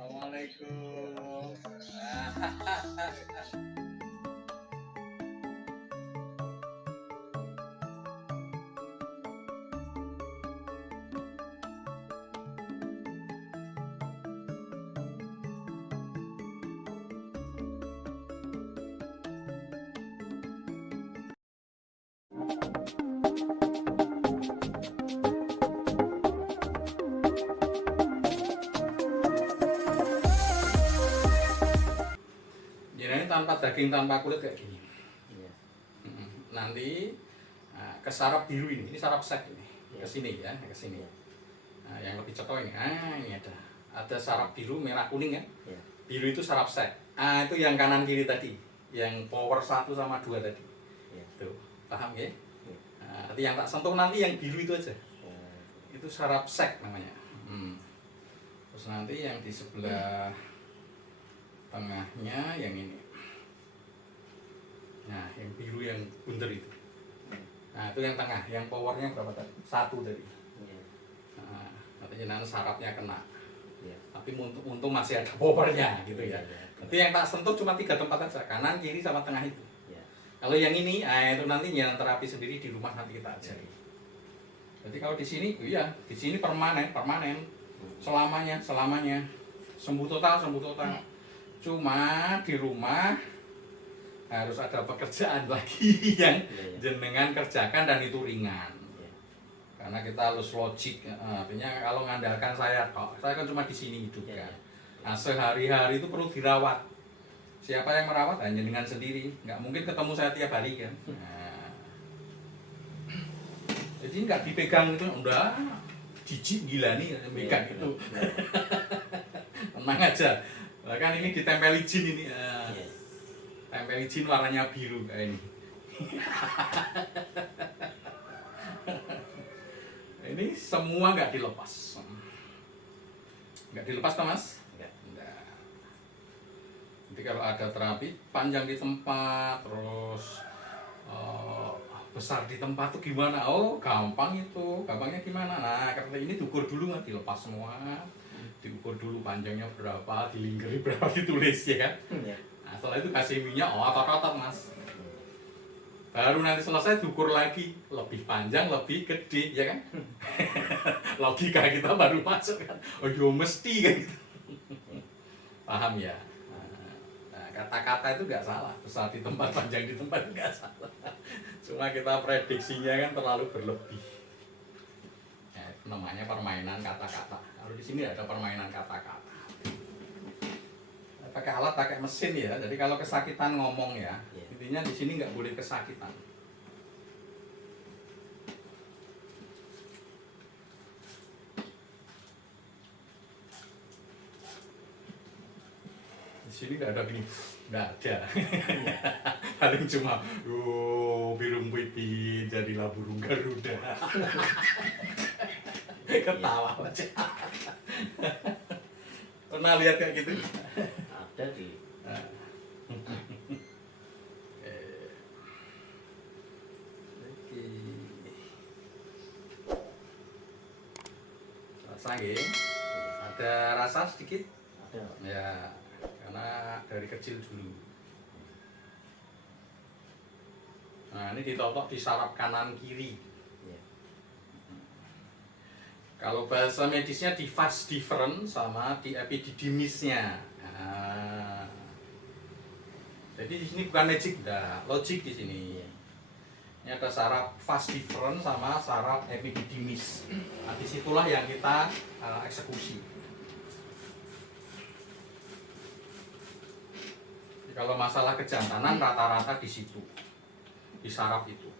Assalamualaikum. Ini tanpa daging, tanpa kulit kayak gini. Iya. Nanti ke sarap biru ini sarap sek ini. Iya. Ke sini ya, ke sini. Iya. Nah, yang lebih cetok ini. Ini ada sarap biru, merah, kuning kan? Iya. Biru itu sarap sek. Itu yang kanan kiri tadi. Yang power 1 sama 2 tadi. Iya. Tuh, paham ya? Iya. Nanti yang tak sentuh nanti yang biru itu aja. Itu sarap sek namanya. Terus nanti yang di sebelah tengahnya yang ini. Nah, yang biru yang bunder itu. Nah, itu yang tengah, yang powernya berapa tadi? 1 tadi. Iya. Nah, nanti jenengan sarapnya kena. Iya. Tapi untung masih ada powernya gitu ya. Iya. Nanti yang tak sentuh cuma 3 tempat saja, kanan, kiri, sama tengah itu. Iya. Kalau yang ini, itu nanti jangan terapi sendiri di rumah nanti kita ajari. Jadi kalau di sini, iya, di sini permanen, selamanya, sembuh total. Cuma di rumah harus ada pekerjaan lagi yang jenengan kerjakan dan itu ringan. Karena kita harus logik, artinya kalau mengandalkan saya kan cuma di sini hidupnya. Nah, sehari-hari itu perlu dirawat. Siapa yang merawat? Hanya jenengan sendiri. Nggak mungkin ketemu saya tiap hari kan. Nah, jadi nggak dipegang itu, udah jijik gila nih megang itu. Tenang aja. Bahkan ini ditempeli jin ini. Tempeli jin warnanya biru kayak ini. Ini semua nggak dilepas. Nggak dilepas toh mas? Nggak. Nanti kalau ada terapi panjang di tempat, terus besar di tempat tuh gimana? Oh gampang itu, gampangnya gimana? Nah karena ini diukur dulu nggak dilepas semua, diukur dulu panjangnya berapa, dilinggeri berapa ditulis ya kan? Nah, setelah itu kasih minyak, otot mas. Baru nanti selesai diukur lagi, lebih panjang, lebih gede, ya kan? Logika kita baru masuk kan? Oh yo mesti kan? Paham ya? Nah, kata-kata itu nggak salah, besar di tempat, panjang di tempat nggak salah. Cuma kita prediksinya kan terlalu berlebih. Ya, itu namanya permainan kata-kata. Kalau di sini ada permainan kata-kata. Pakai alat, pakai mesin ya. Jadi kalau kesakitan ngomong ya, intinya di sini nggak boleh kesakitan. Di sini nggak ada gini, nggak ada. Paling cuma, burung pipit jadilah burung Garuda. Ketawa aja. Pernah lihat kayak gitu? Ada di. Rasa ya? Ada rasa sedikit? Ada. Ya, karena dari kecil dulu. Nah ini ditotok di saraf kanan kiri. Kalau bahasa medisnya di vas different sama di epididymisnya. Nah, jadi di sini bukan magic, udah logik di sini. Ini ada saraf vas different sama saraf epididymis. Nah, disitulah yang kita eksekusi. Jadi, kalau masalah kejantanan rata-rata di situ, di saraf itu.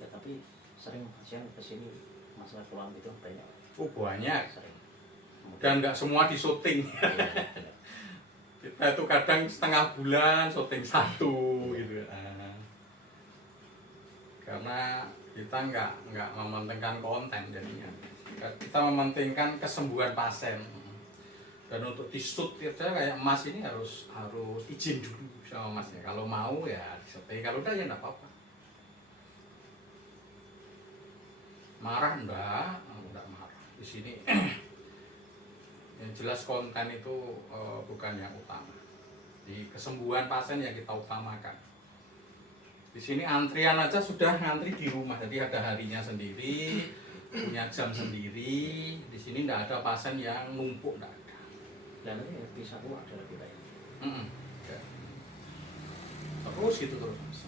Ya tapi sering pasien kesini masalah keluhan itu banyak. Oh banyak. Sering. Dan nggak semua di syuting. Kita itu kadang setengah bulan syuting 1 gitu. Karena kita nggak mementingkan konten jadinya. Kita mementingkan kesembuhan pasien. Dan untuk di shoot kita kayak Mas ini harus izin dulu sama Masnya. Kalau mau ya di kalau udah ya enggak apa-apa. Marah enggak marah di sini. Yang jelas konten itu bukan yang utama. Di kesembuhan pasien yang kita utamakan. Di sini antrian aja sudah ngantri di rumah, jadi ada harinya sendiri, punya jam sendiri. Di sini tidak ada pasien yang numpuk, tidak ada. Dan ini bisa keluar dari kita ya. Ya. Terus gitu terus.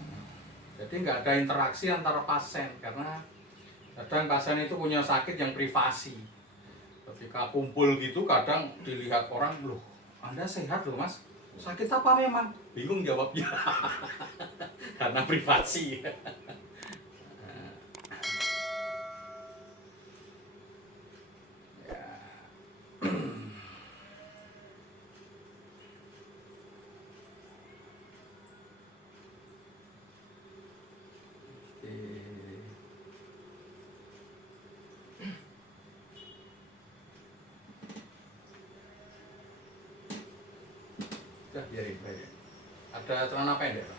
Jadi nggak ada interaksi antara pasien karena kadang pasien itu punya sakit yang privasi. Ketika kumpul gitu kadang dilihat orang, loh Anda sehat loh Mas, sakit apa memang? Bingung jawabnya karena privasi. Udah biarin. Ada celana pendek Pak?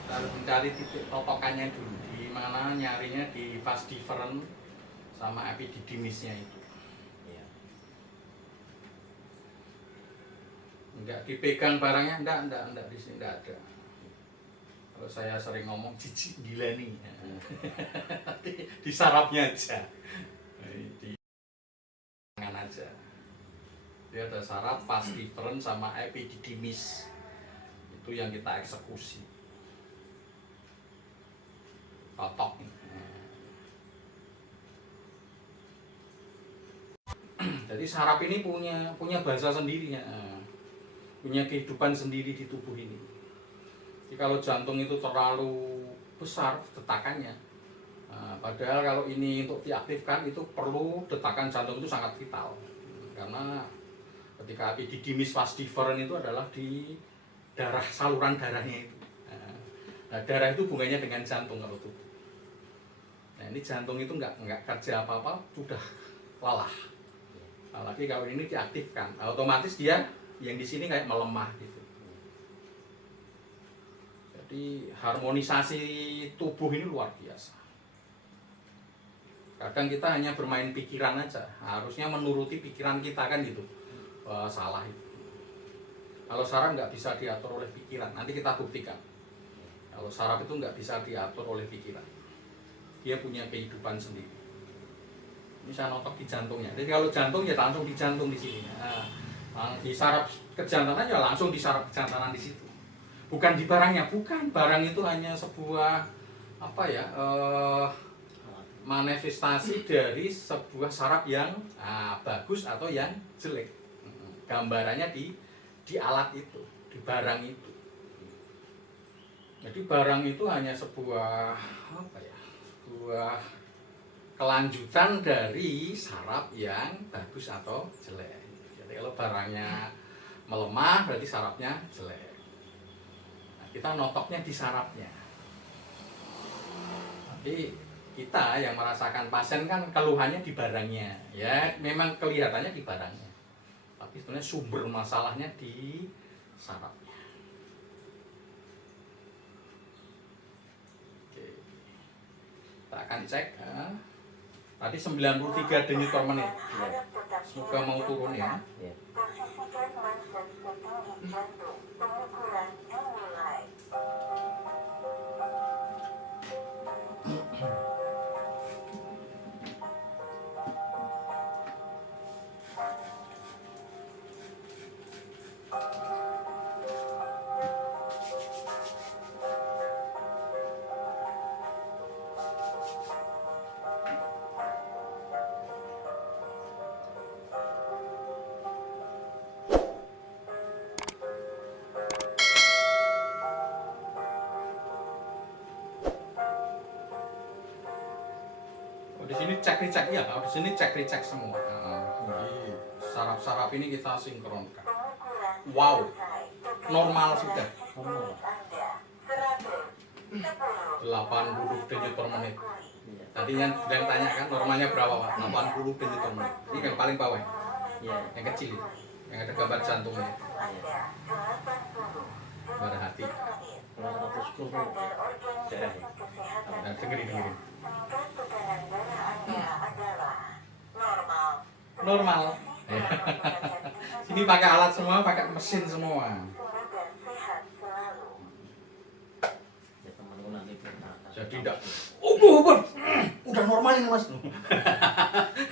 Kita harus mencari titik totokannya dulu, di mana nyarinya di vas different sama epididymisnya itu. Iya. Enggak dipegang barangnya, enggak di sini enggak ada. Kalau saya sering ngomong jijik gila nih. Di sarafnya aja. Di tangan aja. Dia ada saraf vas different sama epididymis. Itu yang kita eksekusi. Totok. Jadi saraf ini punya bahasa sendiri ya. Punya kehidupan sendiri di tubuh ini. Jadi kalau jantung itu terlalu besar detakannya, padahal kalau ini untuk diaktifkan itu perlu detakan jantung itu sangat vital. Karena ketika epididymis vas different itu adalah di darah, saluran darahnya itu. Nah, darah itu hubungannya dengan jantung kalau tubuh. Nah ini jantung itu nggak kerja apa-apa, sudah lelah. Apalagi kalau ini diaktifkan, otomatis dia yang di sini kayak melemah gitu. Jadi harmonisasi tubuh ini luar biasa. Kadang kita hanya bermain pikiran aja, harusnya menuruti pikiran kita kan gitu. Salah itu. Kalau saraf nggak bisa diatur oleh pikiran, nanti kita buktikan. Kalau saraf itu nggak bisa diatur oleh pikiran, dia punya kehidupan sendiri. Ini saya notok di jantungnya. Jadi kalau jantung ya langsung di jantung di sini. Nah, di saraf kejantanan ya langsung di saraf kejantanan di situ. Bukan di barangnya, bukan. Barang itu hanya sebuah apa ya? Manifestasi dari sebuah saraf yang bagus atau yang jelek. Gambarannya di alat itu, di barang itu. Jadi barang itu hanya sebuah apa ya? Sebuah kelanjutan dari saraf yang bagus atau jelek. Jadi kalau barangnya melemah berarti sarafnya jelek. Nah, kita notoknya di sarafnya. Tapi kita yang merasakan pasien kan keluhannya di barangnya. Ya memang kelihatannya di barangnya. Tapi sebenarnya sumber masalahnya di sarafnya. Oke. Kita akan cek. Tadi 93 denyut per menit. Iya. Semoga mau turun ya. Iya. Di sini cek recek ya, di sini cek recek semua. Jadi saraf-saraf ini kita sinkronkan. Wow, normal sudah. Normal. 80 denyut per menit. Iya. Tadi yang tanya kan normalnya berapa Pak? 80 denyut per menit. Ini yang paling bawah, Iya. yang kecil, yang ada gambar jantungnya, Iya. gambar hati. Kalau 110 darah ya. Nah, dengerin. normal. Sini pakai alat semua, pakai mesin semua. Ya temanku nanti pernah. Jadi tidak, oh, udah normal ini mas.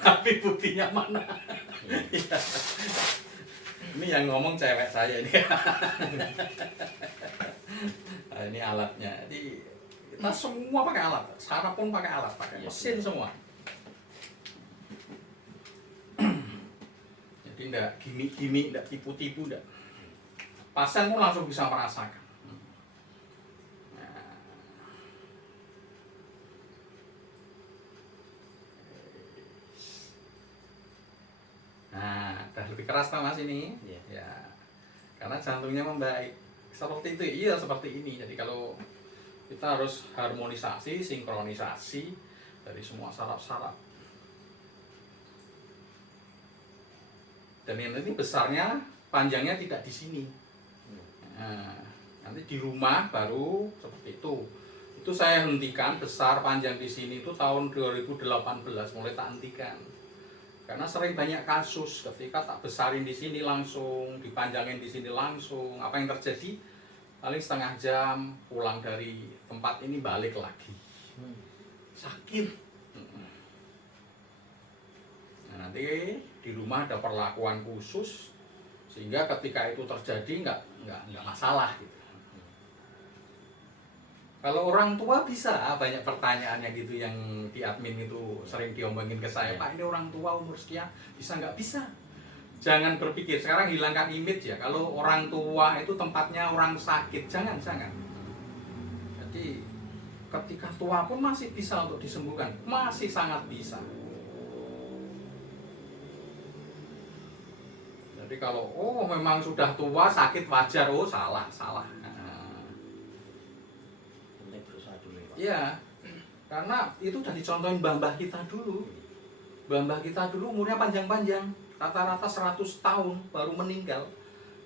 Tapi buktinya mana? Ini yang ngomong cewek saya ini. Nah, ini alatnya. Jadi kita semua pakai alat, saraf pun pakai alat, pakai mesin semua. Jadi enggak gimmick-gimmick, enggak tipu-tipu, enggak. Pasien pun langsung bisa merasakan. Nah, udah lebih keras kan mas ini? Iya. Ya, karena jantungnya membaik. Seperti itu, iya seperti ini. Jadi kalau kita harus harmonisasi, sinkronisasi dari semua saraf-saraf. Dan yang ini besarnya, panjangnya tidak di sini. Nah, nanti di rumah baru seperti itu. Itu saya hentikan besar panjang di sini itu tahun 2018 mulai tak hentikan. Karena sering banyak kasus ketika tak besarin di sini langsung, dipanjangin di sini langsung, apa yang terjadi? Paling setengah jam pulang dari tempat ini balik lagi. Sakit. Nah, nanti di rumah ada perlakuan khusus sehingga ketika itu terjadi nggak masalah gitu. Kalau orang tua bisa banyak pertanyaannya gitu yang di admin itu sering diomongin ke saya, Pak ini orang tua umur sekian bisa nggak bisa? Jangan berpikir sekarang hilangkan image ya. Kalau orang tua itu tempatnya orang sakit, jangan. Jadi ketika tua pun masih bisa untuk disembuhkan, masih sangat bisa. Jadi kalau memang sudah tua sakit wajar, salah. Iya, karena itu udah dicontohin mbah-mbah kita dulu. Mbah-mbah kita dulu umurnya panjang-panjang, rata-rata 100 tahun baru meninggal.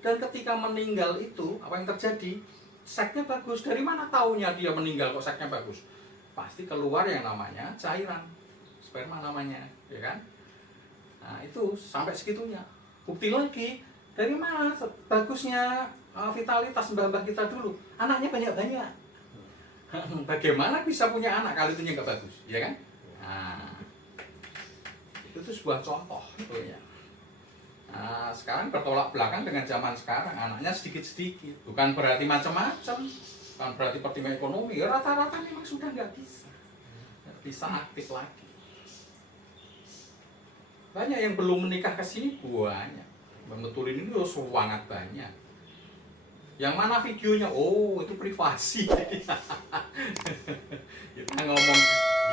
Dan ketika meninggal itu, apa yang terjadi? Seknya bagus. Dari mana taunya dia meninggal kok seknya bagus? Pasti keluar yang namanya cairan, sperma namanya, ya kan? Nah itu sampai segitunya. Bukti lagi, dari mana bagusnya vitalitas mbah-mbah kita dulu? Anaknya banyak-banyak. Bagaimana bisa punya anak kalau itu nggak bagus, ya kan? Nah, itu tuh sebuah contoh ya. Nah, sekarang bertolak belakang dengan zaman sekarang, anaknya sedikit-sedikit, bukan berarti macam-macam, bukan berarti pertimbangan ekonomi, rata-rata memang sudah nggak bisa aktif lagi. Banyak yang belum menikah ke sini banyak, membetulin ini sangat banyak. Yang mana videonya? Itu privasi. Kita ngomong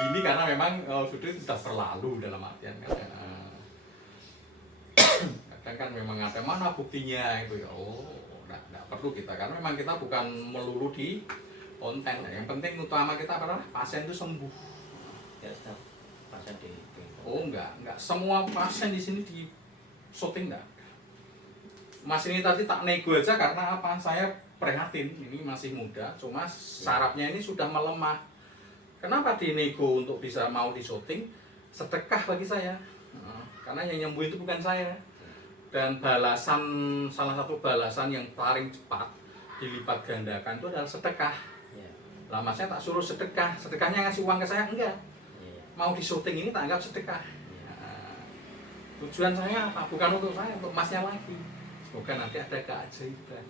gini karena memang sudah terlalu dalam artian kan. Kadang kan memang ada mana buktinya itu ya. Nggak perlu kita karena memang kita bukan melulu di konten. Yang penting utama kita adalah pasien itu sembuh. Ya, pasien di. Enggak semua pasien di sini di syuting enggak. Mas ini tadi tak nego aja karena apa? Saya prihatin, ini masih muda, cuma sarafnya ini sudah melemah. Kenapa dinego untuk bisa mau di syuting? Sedekah bagi saya. Karena yang nyembuh itu bukan saya. Dan salah satu balasan yang paling cepat dilipat gandakan itu adalah sedekah. Lah mas saya tak suruh sedekah, sedekahnya ngasih uang ke saya enggak. Mau di syuting ini tak anggap sedekah. Tujuan saya apa? Bukan untuk saya, untuk masnya lagi. Semoga nanti ada keajaiban.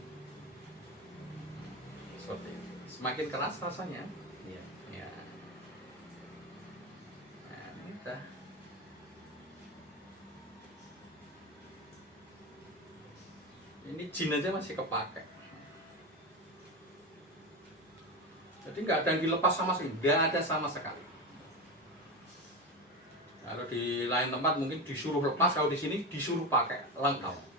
Seperti itu. Semakin keras rasanya. Iya. Ya. Nah, udah. Ini jin aja masih kepake. Jadi nggak ada yang dilepas sama sekali, nggak ada sama sekali. Kalau di lain tempat mungkin disuruh lepas, kalau di sini disuruh pakai lengkap.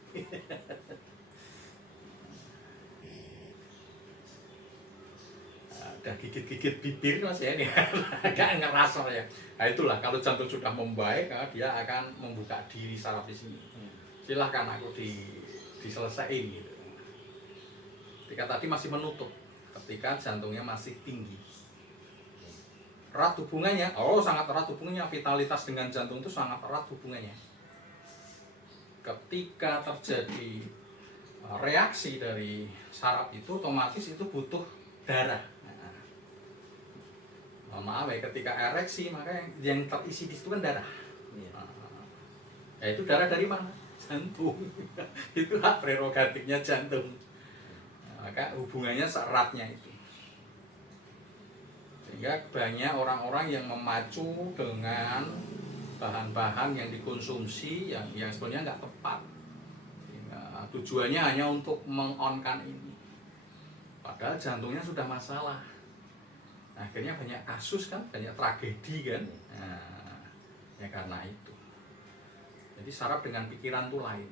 Ada gigit-gigit bibir mas ya ini agak ngerasa ya. Nah itulah kalau jantung sudah membaik, dia akan membuka diri saraf di sini. Silahkan aku diselesaikan gitu. Ketika tadi masih menutup, ketika jantungnya masih tinggi. Erat hubungannya, sangat erat hubungannya, vitalitas dengan jantung itu sangat erat hubungannya. ketika terjadi reaksi dari saraf itu otomatis itu butuh darah. Mohon maaf ya, ketika ereksi maka yang terisi di situ kan darah. Iya. Ya itu darah dari mana? Jantung. Itu hak prerogatifnya jantung. Maka hubungannya eratnya itu. Sehingga banyak orang-orang yang memacu dengan bahan-bahan yang dikonsumsi yang sebenarnya nggak tepat. Sehingga tujuannya hanya untuk mengonkan ini. Padahal jantungnya sudah masalah. Akhirnya banyak kasus kan, banyak tragedi kan. Nah, ya karena itu. Jadi saraf dengan pikiran itu lain.